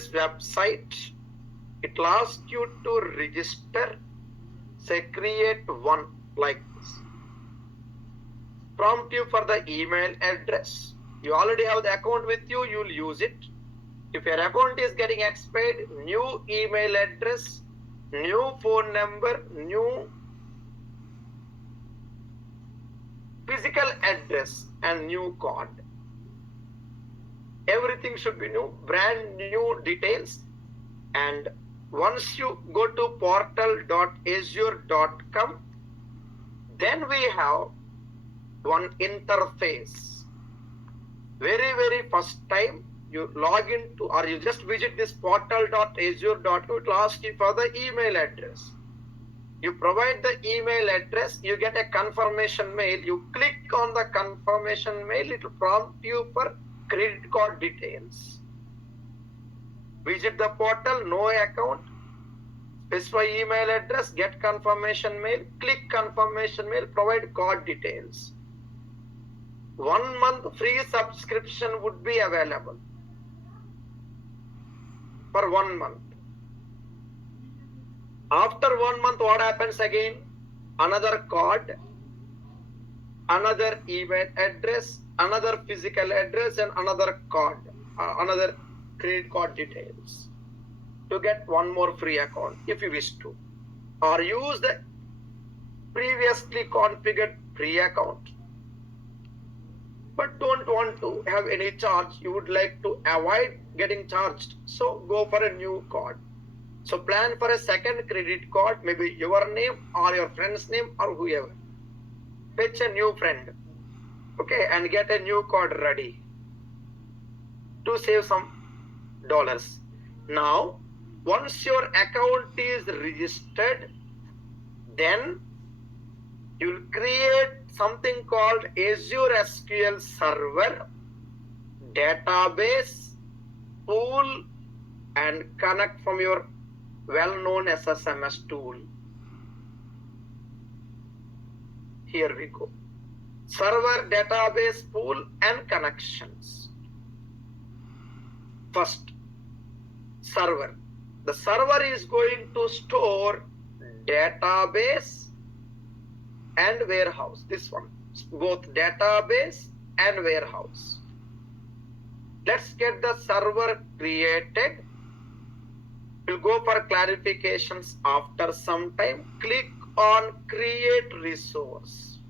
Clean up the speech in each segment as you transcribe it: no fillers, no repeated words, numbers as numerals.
this website, it will ask you to register. Say create one like this. Prompt you for the email address. You already have the account with you, you will use it. If your account is getting expired, new email address, new phone number, new physical address and new card. Everything should be new, brand new details. And once you go to portal.azure.com, then we have one interface. Very first time you log into or you just visit this portal.azure.com, it will ask you for the email address. You provide the email address, you get a confirmation mail. You click on the confirmation mail, it will prompt you for credit card details. Visit the portal, no account, specify email address, get confirmation mail, click confirmation mail, provide card details. 1 month free subscription would be available for 1 month. After 1 month, what happens again? Another card, another email address, another physical address, and another card, another credit card details to get one more free account if you wish to. Or use the previously configured free account, but don't want to have any charge. You would like to avoid getting charged, so go for a new card. So plan for a second credit card, maybe your name or your friend's name or whoever. Fetch a new friend, okay, and get a new card ready to save some dollars. Now, once your account is registered, then you will create something called Azure SQL Server, database, pool, and connect from your well-known SSMS tool. Here we go. Server, database, pool, and connections. First, server. The server is going to store database and warehouse. This one, both database and warehouse. Let's get the server created. We'll go for clarifications after some time. Click on create resource.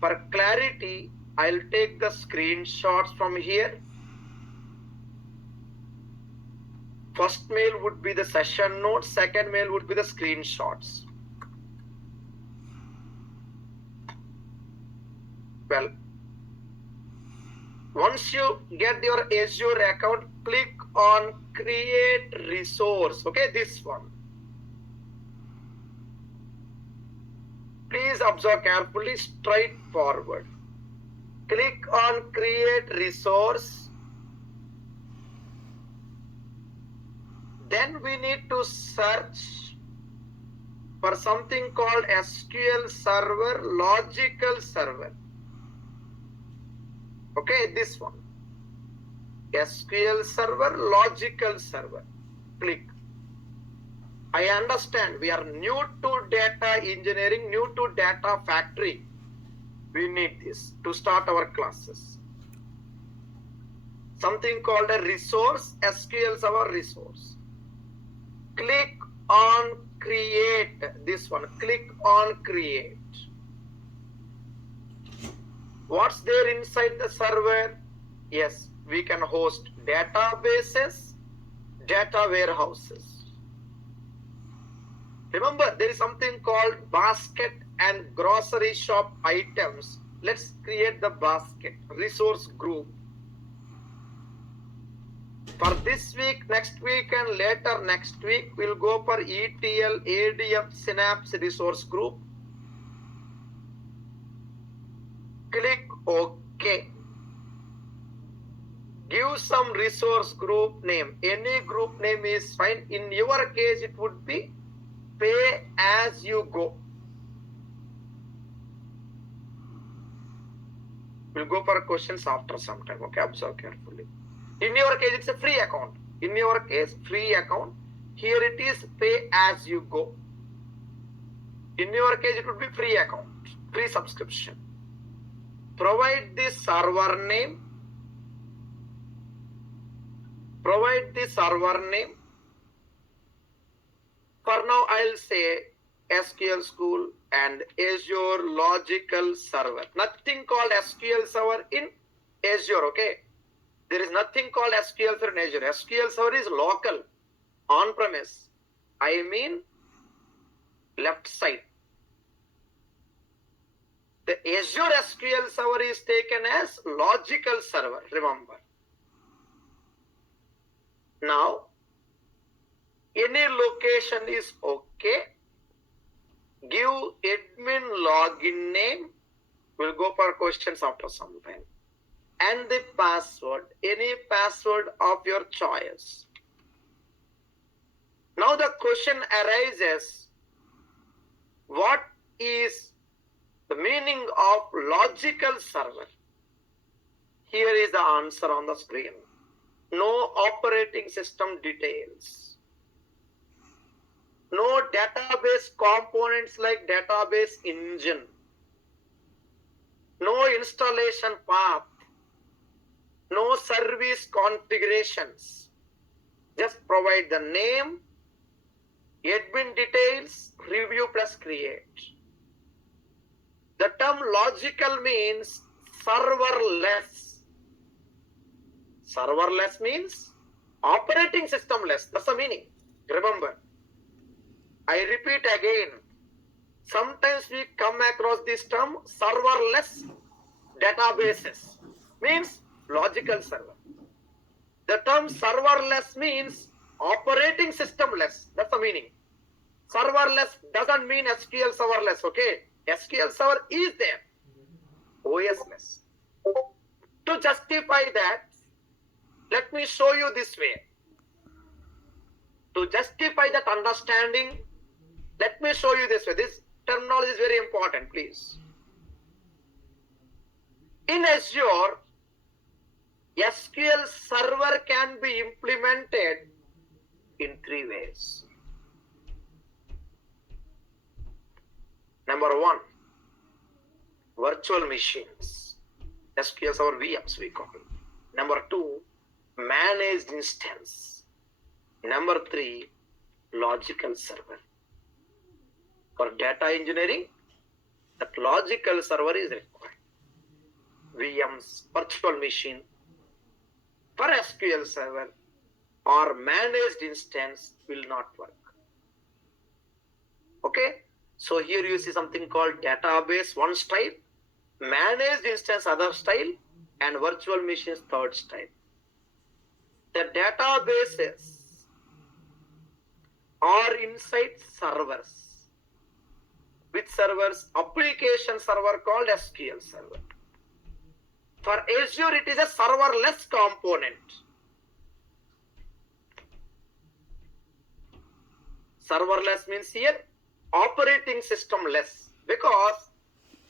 For clarity, I'll take the screenshots from here. First mail would be the session notes, second mail would be the screenshots. Well, once you get your Azure account, click on create resource. Okay, this one. Please observe carefully, straightforward. Click on create resource. Then we need to search for something called SQL Server, Logical Server. Okay, this one. SQL Server, Logical Server. Click. I understand we are new to data engineering, new to data factory. We need this to start our classes. Something called a resource, SQL Server resource. Click on create, this one. Click on create. What's there inside the server? Yes, we can host databases, data warehouses. Remember, there is something called basket and grocery shop items. Let's create the basket resource group. For this week, next week, and later next week, we'll go for ETL, ADF, Synapse resource group. Click OK. Give some resource group name. Any group name is fine. In your case, it would be pay as you go. We'll go for questions after some time. Okay, observe carefully. In your case, it's a free account. In your case, free account. Here it is pay as you go. In your case, it would be free account, free subscription. Provide the server name. Provide the server name. For now, I'll say SQL School and Azure Logical Server. Nothing called SQL Server in Azure, okay? There is nothing called SQL Server in Azure. SQL Server is local, on-premise. I mean, left side. The Azure SQL Server is taken as logical server, remember. Now, any location is okay. Give admin login name. We'll go for questions after some time. And the password, any password of your choice. Now the question arises, what is the meaning of logical server? Here is the answer on the screen. No operating system details. No database components like database engine. No installation path. No service configurations. Just provide the name, admin details, review plus create. The term logical means serverless. Serverless means operating system-less. That's the meaning. Remember, I repeat again. Sometimes we come across this term serverless databases. Means logical server. The term serverless means operating system-less. That's the meaning. Serverless doesn't mean SQL serverless, okay? SQL server is there. OS-less. To justify that, let me show you this way. To justify that understanding, let me show you this way. This terminology is very important, please. In Azure, SQL server can be implemented in 3 ways. Number 1, virtual machines. SQL server VMs we call it. Number 2, managed instance. Number 3, logical server. For data engineering, that logical server is required. VMs, virtual machine, for SQL server or managed instance will not work. Okay, so here you see something called database, one style, managed instance, other style, and virtual machines, third style. The databases are inside servers. Which servers? Application server called SQL server. For Azure, it is a serverless component. Serverless means here operating system less, because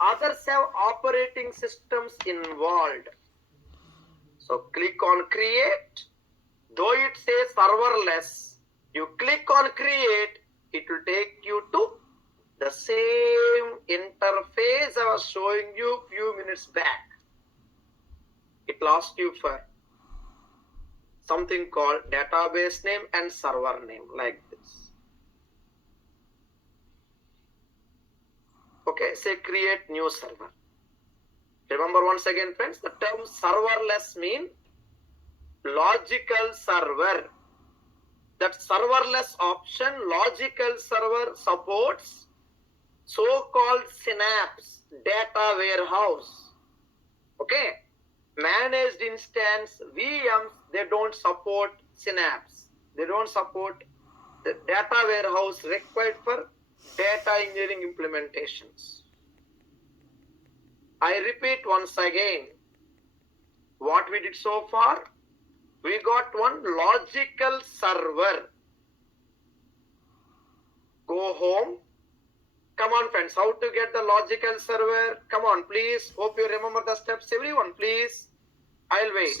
others have operating systems involved. So click on create. Though it says serverless, you click on create, it will take you to the same interface I was showing you few minutes back. It will ask you for something called database name and server name, like this. Okay, say create new server. Remember once again, friends, the term serverless means logical server. That serverless option, logical server, supports so-called Synapse data warehouse. Okay, managed instance, VMs, they don't support Synapse. They don't support the data warehouse required for data engineering implementations. I repeat once again, what we did so far, we got one logical server. Go home. Come on, friends, how to get the logical server? Come on, please. Hope you remember the steps. Everyone, please. I'll wait.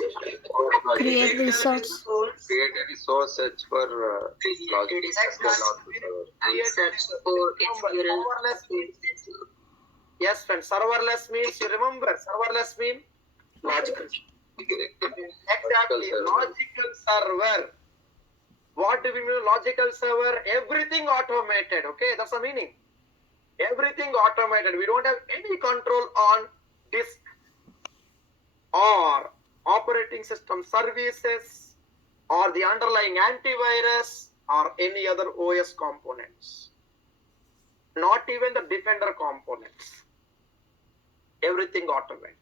Create resource. Create a resource search for logic. Serverless means, yes, friends. Serverless means, you remember, serverless means logical. Exactly, logical server. What do we mean logical server? Everything automated. Okay, that's the meaning. Everything automated. We don't have any control on disk or operating system services or the underlying antivirus or any other OS components. Not even the Defender components. Everything automated.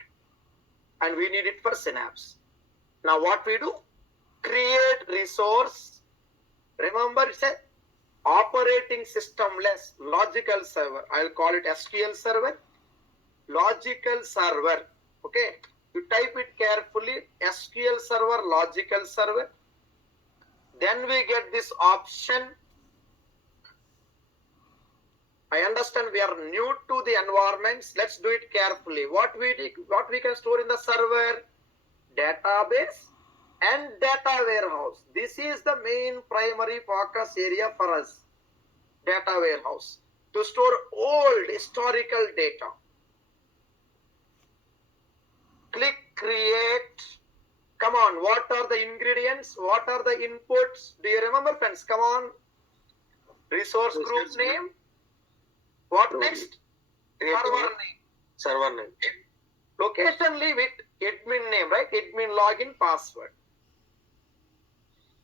And we need it for Synapse. Now what we do? Create resource. Remember, it's a operating system-less logical server. I'll call it SQL server. Logical server. Okay. You type it carefully. SQL server, logical server. Then we get this option. I understand we are new to the environments. Let's do it carefully. What we can store in the server? Database and data warehouse. This is the main primary focus area for us. Data warehouse. To store old historical data. Click create. Come on, what are the ingredients? What are the inputs? Do you remember, friends? Come on. Resource group name. What next? Server name. Server name. Location, leave it. Admin name, right? Admin login password.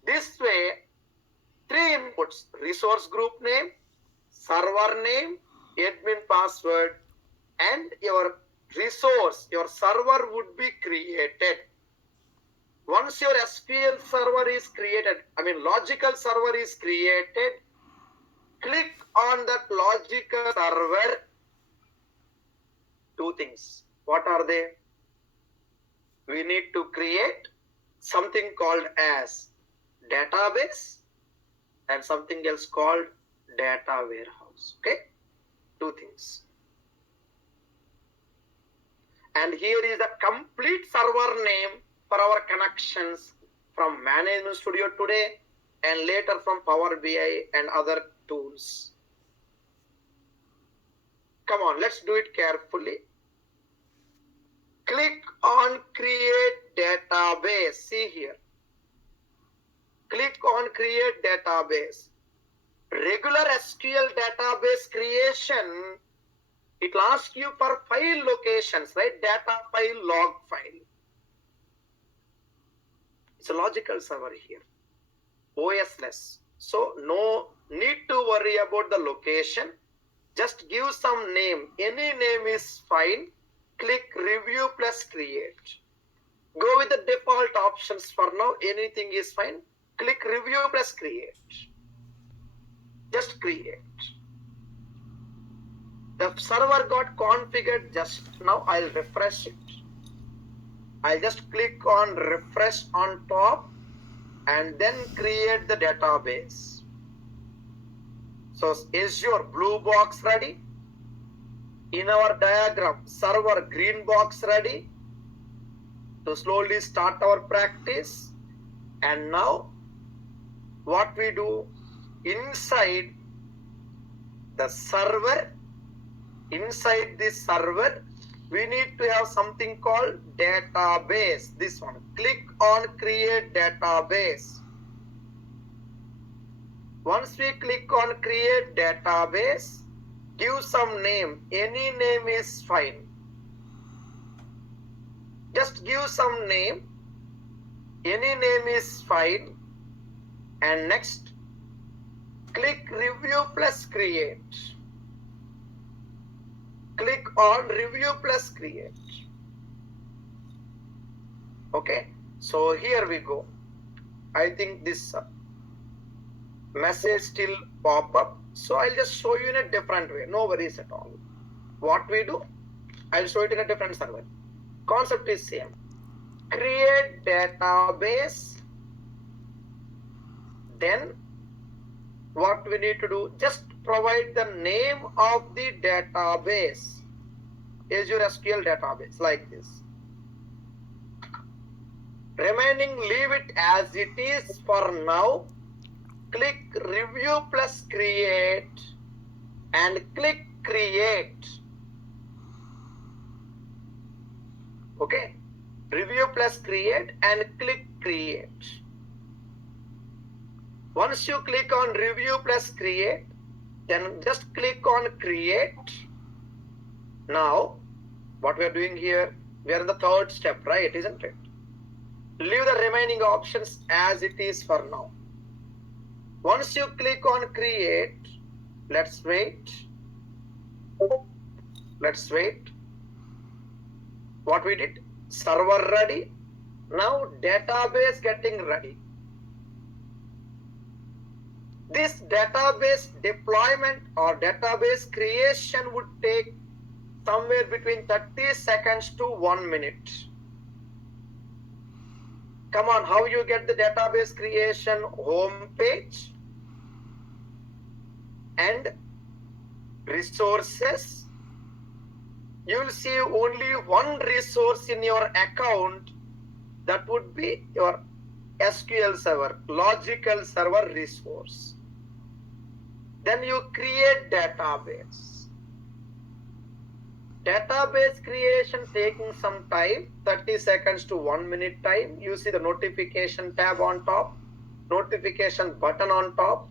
This way, 3 inputs. Resource group name, server name, admin password, and your resource, your server would be created. Once your SQL server is created, logical server is created, click on that logical server. 2 things. What are they? We need to create something called as database and something else called data warehouse. Okay? 2 things. And here is the complete server name for our connections from Management Studio today and later from Power BI and other tools. Come on, let's do it carefully. Click on create database. See here. Click on create database. Regular SQL database creation, it will ask you for file locations, right? Data file, log file. It's a logical server here. OS-less. So no need to worry about the location. Just give some name. Any name is fine. Click review plus create. Go with the default options for now. Anything is fine. Click review plus create. Just create. The server got configured just now. I'll refresh it. I'll just click on refresh on top and then create the database. So is your blue box ready? In our diagram, server green box ready to slowly start our practice. And now what we do inside the server, inside this server, we need to have something called database. This one. Click on create database. Once we click on create database, give some name. Any name is fine. Just give some name. Any name is fine. And next, click review plus create. Click on review plus create. Okay, so here we go. I think this message still pop up. So I'll just show you in a different way. No worries at all. What we do, I'll show it in a different server. Concept is same. Create database. Then what we need to do, just provide the name of the database. Azure SQL database like this. Remaining, leave it as it is for now. Click review plus create and click create. Okay, review plus create and click create. Once you click on review plus create, then just click on create. Now, what we are doing here, we are in the third step, right? Isn't it? Leave the remaining options as it is for now. Once you click on create, let's wait. Let's wait. What we did? Server ready. Now database getting ready. This database deployment or database creation would take somewhere between 30 seconds to 1 minute. Come on, how you get the database creation home page and resources? You will see only one resource in your account, that would be your SQL server, logical server resource. Then you create database. Database creation taking some time, 30 seconds to 1 minute time. You see the notification tab on top, notification button on top,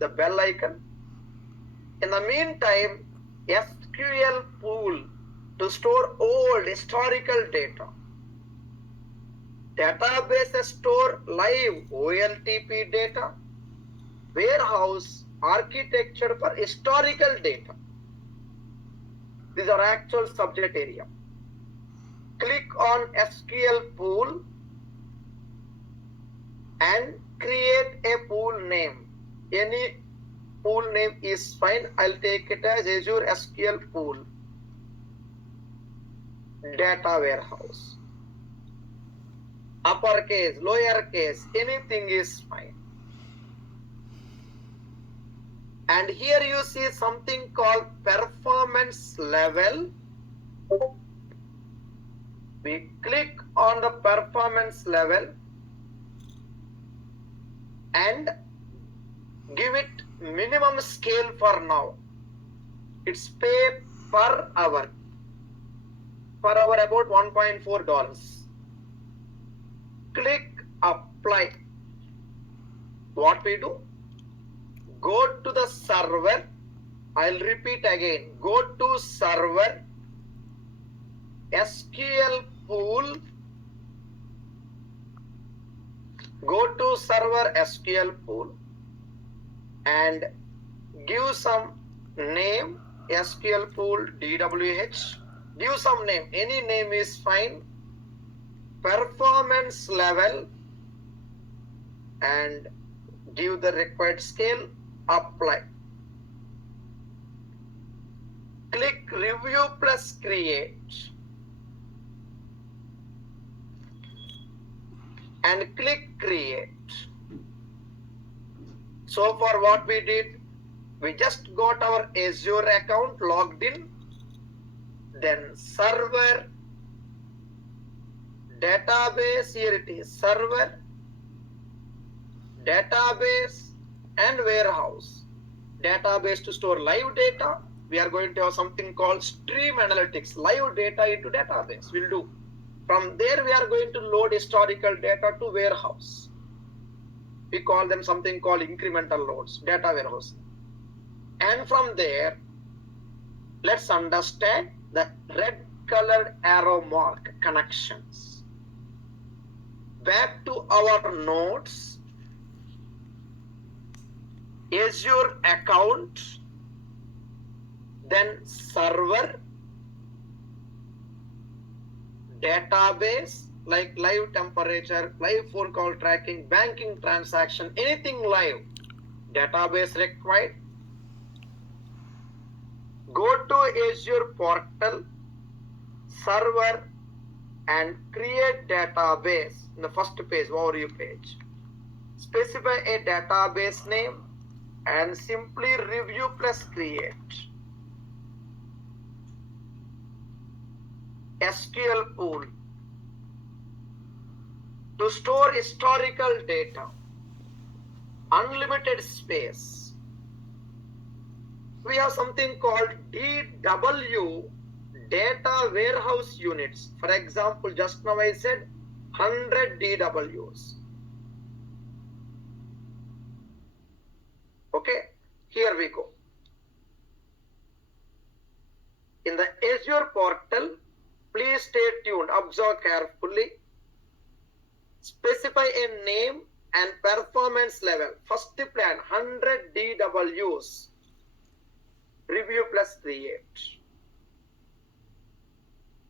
the bell icon. In the meantime, SQL pool to store old historical data. Databases store live OLTP data. Warehouse architecture for historical data. These are actual subject area. Click on SQL pool and create a pool name. Any pool name is fine. I'll take it as Azure SQL pool. Data warehouse. Uppercase, lowercase, anything is fine. And here you see something called performance level. We click on the performance level and give it minimum scale for now. It's pay per hour. Per hour about $1.4. Click apply. What we do? Go to the server. I'll repeat again. Go to server, SQL pool. Go to server SQL pool and give some name, SQL pool DWH. Give some name. Any name is fine. Performance level and give the required scale. Apply. Click review plus create and click create. So far what we did, we just got our Azure account logged in, then server, database, here it is, server, database and warehouse. Database to store live data. We are going to have something called stream analytics, live data into database. We'll do. From there we are going to load historical data to warehouse. We call them something called incremental loads, data warehouse. And from there, let's understand the red colored arrow mark connections. Back to our nodes. Azure account, then server, database like live temperature, live phone call tracking, banking transaction, anything live, database required. Go to Azure portal, server and create database in the first page, overview page. Specify a database name and simply review plus create. SQL pool. to store historical data, unlimited space. We have something called DW, data warehouse units. For example, just now I said 100 DWs. Okay, here we go. In the Azure portal, please stay tuned, observe carefully. Specify a name and performance level. First plan 100 DWs. Review plus create.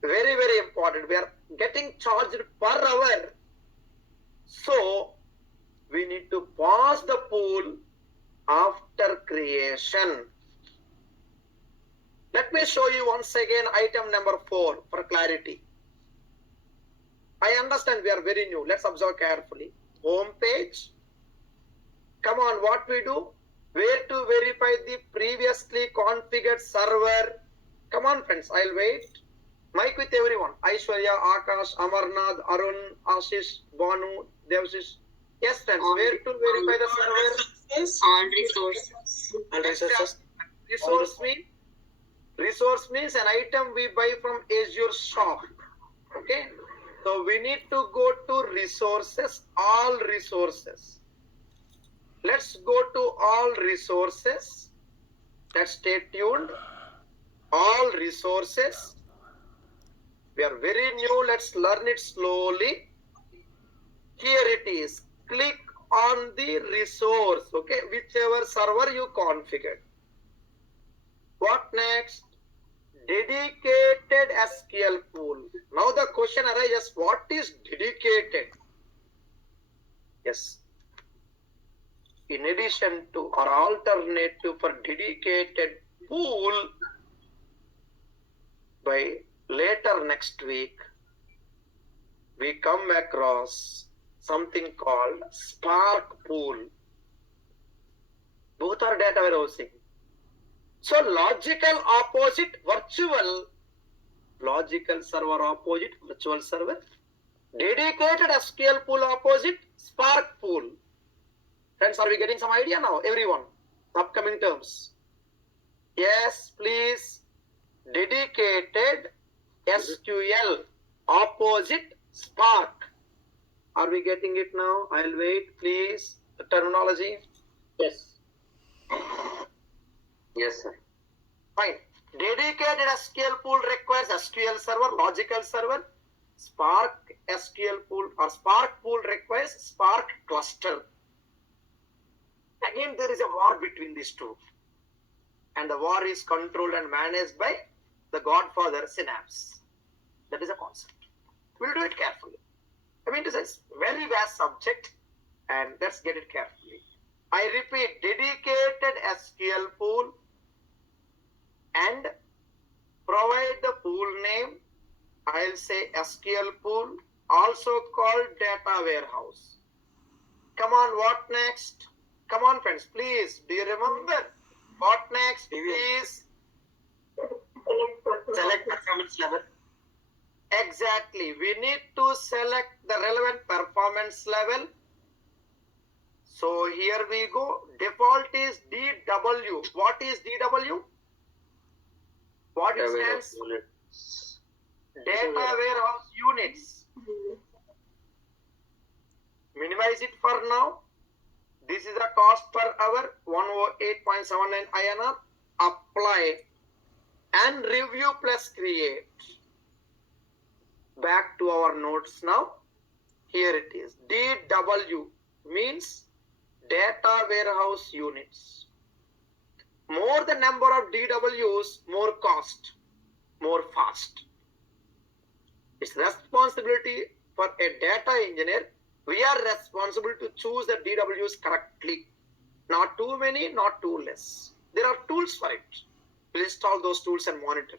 Very, very important. We are getting charged per hour. So we need to pause the pool after creation. Let me show you once again item number 4 for clarity. I understand we are very new. Let's observe carefully. Home page. Come on, what we do? Where to verify the previously configured server? Come on, friends, I'll wait. Mic with everyone. Aishwarya, Akash, Amarnath, Arun, Ashish, Banu, Devsis. Yes, friends, where to verify the server? All resources. All resources. Resource means an item we buy from Azure shop. Okay. So we need to go to resources, all resources. Let's go to all resources. Let's stay tuned. All resources. We are very new. Let's learn it slowly. Here it is. Click on the resource. Okay. Whichever server you configured. What next? Dedicated SQL pool. Now the question arises, what is dedicated? Yes. In addition to or alternative for dedicated pool, by later next week, we come across something called Spark pool. Both are data warehousing. So logical opposite virtual, logical server opposite virtual server, dedicated SQL pool opposite Spark pool. Friends, are we getting some idea now? Everyone, upcoming terms. Yes, please. Dedicated SQL opposite Spark. Are we getting it now? I'll wait, please. The terminology. Yes. Yes, sir. Fine. Dedicated SQL pool requires SQL server, logical server. Spark SQL pool or Spark pool requires Spark cluster. Again, there is a war between these two. And the war is controlled and managed by the godfather Synapse. That is a concept. We'll do it carefully. I mean, this is a very vast subject and let's get it carefully. I repeat, dedicated SQL pool and provide the pool name. I'll say SQL pool, also called data warehouse. Come on, what next? Come on, friends, please. Do you remember? What next? Please. Select performance level. Exactly. We need to select the relevant performance level. So here we go. Default is DW. What is DW? What it stands? Data warehouse units. Minimize it for now. This is the cost per hour, 108.79 INR. Apply and review plus create. Back to our notes now. Here it is. DW means data warehouse units. More the number of DWs, more cost, more fast. It's responsibility for a data engineer. We are responsible to choose the DWs correctly. Not too many, not too less. There are tools for it. We'll install those tools and monitor.